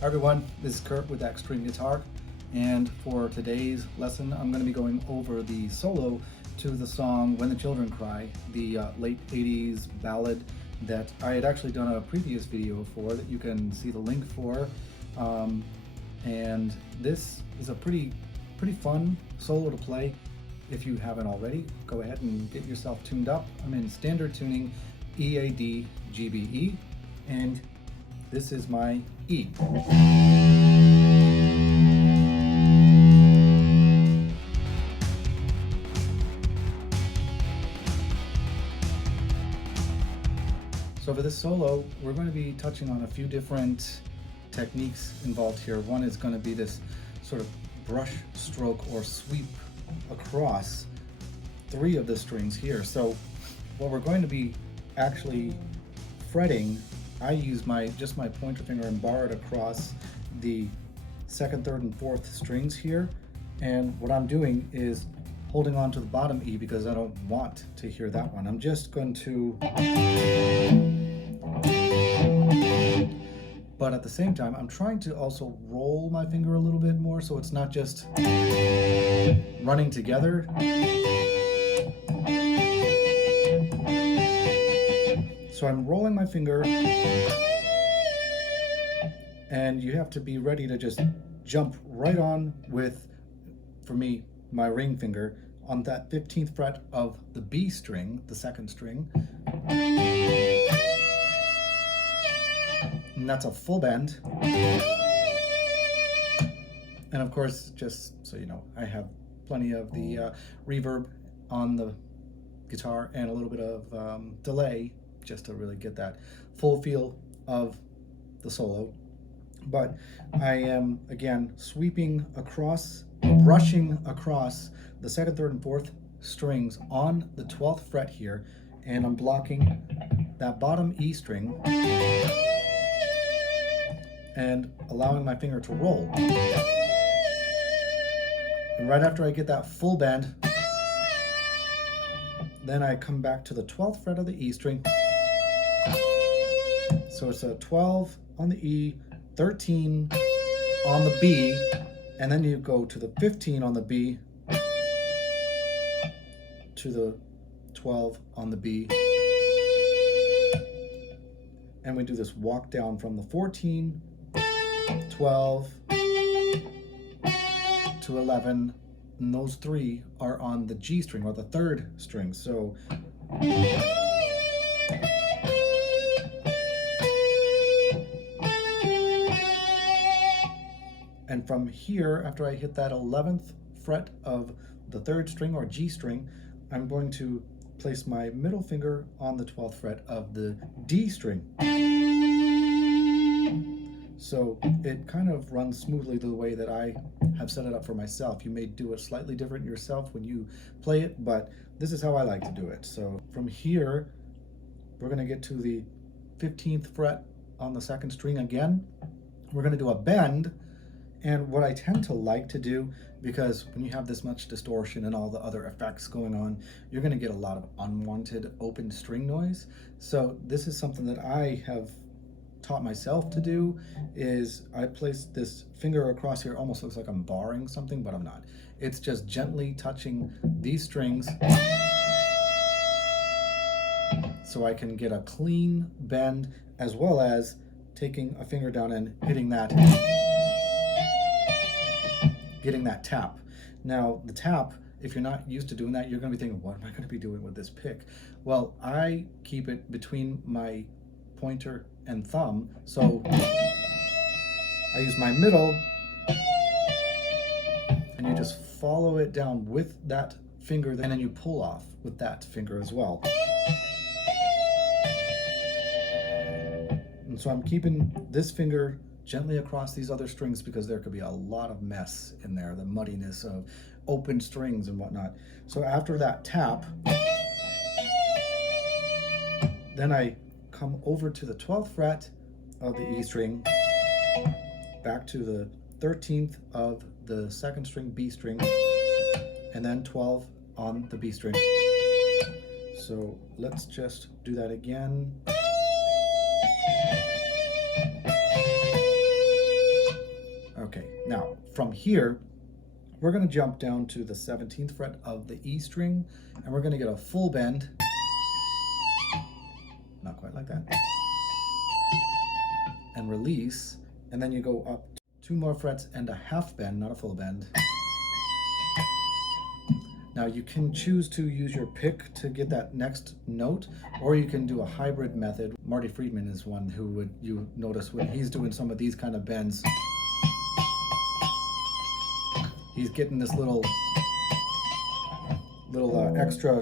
Hi everyone, this is Kurt with Axtreme-Guitar, and for today's lesson I'm going to be going over the solo to the song When the Children Cry, the late 80s ballad that I had actually done a previous video for that you can see the link for. And this is a pretty fun solo to play. If you haven't already, go ahead and get yourself tuned up. I'm in standard tuning EAD GBE, and this is my E. So for this solo, we're going to be touching on a few different techniques involved here. One is going to be this sort of brush stroke or sweep across three of the strings here. So what we're going to be actually fretting, I use just my pointer finger and bar it across the second, third, and fourth strings here. And what I'm doing is holding on to the bottom E because I don't want to hear that one. I'm just going to, but at the same time, I'm trying to also roll my finger a little bit more so it's not just running together. So I'm rolling my finger, and you have to be ready to just jump right on with, for me, my ring finger on that 15th fret of the B string, the second string. And that's a full bend. And of course, just so you know, I have plenty of the reverb on the guitar and a little bit of delay just to really get that full feel of the solo. But I am, again, sweeping across, brushing across the second, third, and fourth strings on the 12th fret here, and I'm blocking that bottom E string and allowing my finger to roll. And right after I get that full bend, then I come back to the 12th fret of the E string. So it's a 12 on the E, 13 on the B, and then you go to the 15 on the B, to the 12 on the B, and we do this walk down from the 14, 12 to 11, and those three are on the G string, or the third string. So and from here, after I hit that 11th fret of the third string or G string, I'm going to place my middle finger on the 12th fret of the D string. So it kind of runs smoothly the way that I have set it up for myself. You may do it slightly different yourself when you play it, but this is how I like to do it. So from here, we're going to get to the 15th fret on the second string again. We're going to do a bend. And what I tend to like to do, because when you have this much distortion and all the other effects going on, you're going to get a lot of unwanted open string noise. So this is something that I have taught myself to do, is I place this finger across here. Almost looks like I'm barring something, but I'm not. It's just gently touching these strings so I can get a clean bend, as well as taking a finger down and hitting that, getting that tap. Now the tap, if you're not used to doing that, you're going to be thinking, what am I going to be doing with this pick? Well, I keep it between my pointer and thumb, so I use my middle, and you just follow it down with that finger, and then you pull off with that finger as well. And so I'm keeping this finger gently across these other strings because there could be a lot of mess in there, the muddiness of open strings and whatnot. So after that tap, then I come over to the 12th fret of the E string, back to the 13th of the second string B string, and then 12 on the B string. So let's just do that again. from here, we're going to jump down to the 17th fret of the E string, and we're going to get a full bend. Not quite like that. And release, and then you go up 2 more frets and a half bend, not a full bend. Now you can choose to use your pick to get that next note, or you can do a hybrid method. Marty Friedman is one who would, you notice when he's doing some of these kind of bends, he's getting this little extra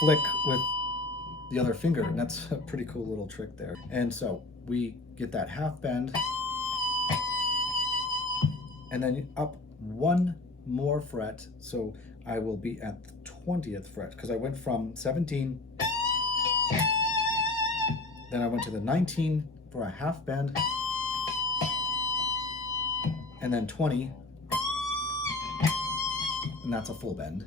flick with the other finger, and that's a pretty cool little trick there. And so we get that half bend, and then up 1 more fret, so I will be at the 20th fret, because I went from 17, then I went to the 19 for a half bend, and then 20, and that's a full bend.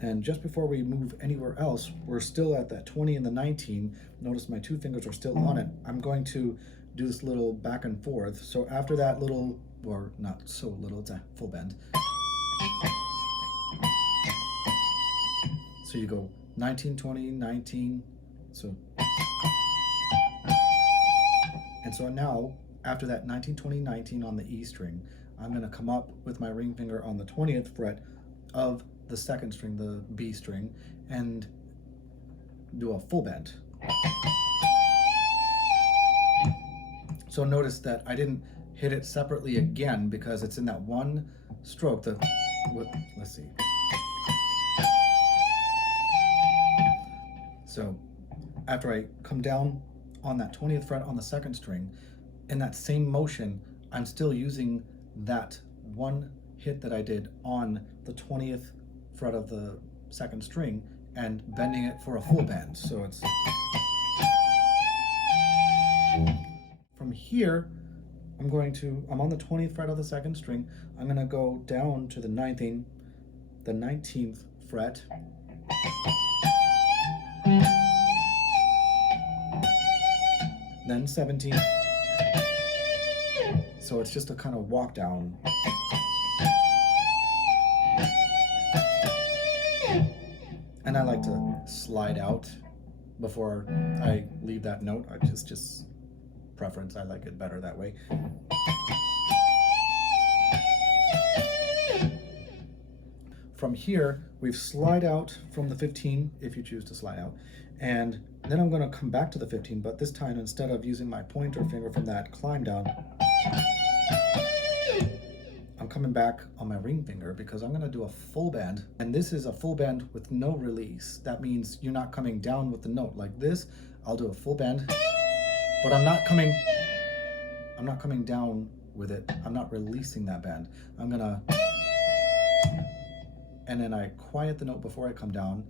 And just before we move anywhere else, we're still at that 20 and the 19. Notice my 2 fingers are still on it. I'm going to do this little back and forth. So after that little, or not so little, it's a full bend. So you go 19, 20, 19, so. And so now, after that 19, 20, 19 on the E string, I'm gonna come up with my ring finger on the 20th fret of the 2nd string, the B string, and do a full bend. So notice that I didn't hit it separately again because it's in that one stroke. Let's see. So after I come down on that 20th fret on the 2nd string, in that same motion, I'm still using that one hit that I did on the 20th fret of the 2nd string and bending it for a full bend. So it's from here, I'm on the 20th fret of the 2nd string. I'm gonna go down to the 19th fret, then 17. So it's just a kind of walk down. And I like to slide out before I leave that note. I just preference, I like it better that way. From here, we've slide out from the 15, if you choose to slide out, and then I'm gonna come back to the 15, but this time, instead of using my pointer finger from that climb down, I'm coming back on my ring finger because I'm gonna do a full bend, and this is a full bend with no release. That means you're not coming down with the note like this. I'll do a full bend, but I'm not coming down with it. I'm not releasing that bend. And then I quiet the note before I come down.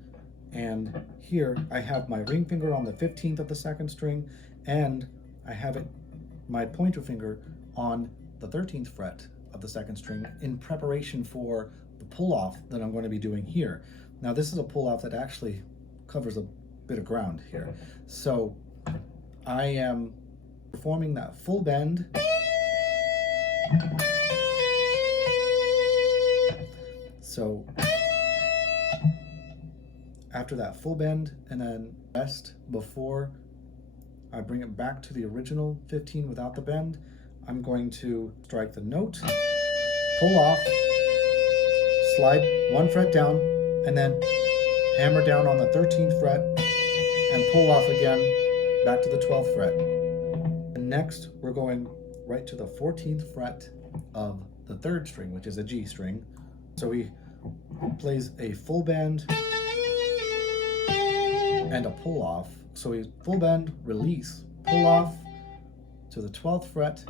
And here I have my ring finger on the 15th of the 2nd string, and I have my pointer finger on the 13th fret of the 2nd string in preparation for the pull off that I'm going to be doing here. Now this is a pull off that actually covers a bit of ground here. So I am performing that full bend. So after that full bend and then rest before I bring it back to the original 15 without the bend, I'm going to strike the note, pull off, slide 1 fret down, and then hammer down on the 13th fret and pull off again back to the 12th fret. And next, we're going right to the 14th fret of the 3rd string, which is a G string. So he plays a full bend and a pull off. So we full bend, release, pull off to the 12th fret.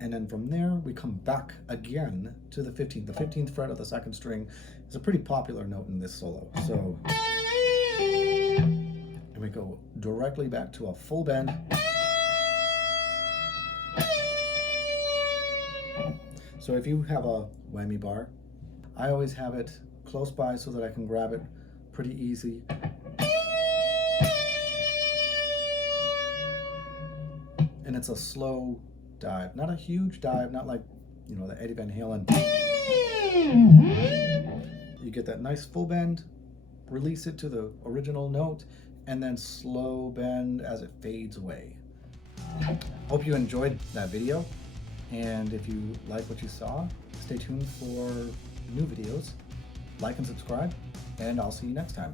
And then from there, we come back again to the 15th. The 15th fret of the 2nd string is a pretty popular note in this solo. So, and we go directly back to a full bend. So if you have a whammy bar, I always have it close by so that I can grab it pretty easy. And and it's a slow dive, not a huge dive, not like, you know, the Eddie Van Halen. You get that nice full bend, release it to the original note, and then slow bend as it fades away. Hope you enjoyed that video, and if you like what you saw, stay tuned for new videos. Like and subscribe, and I'll see you next time.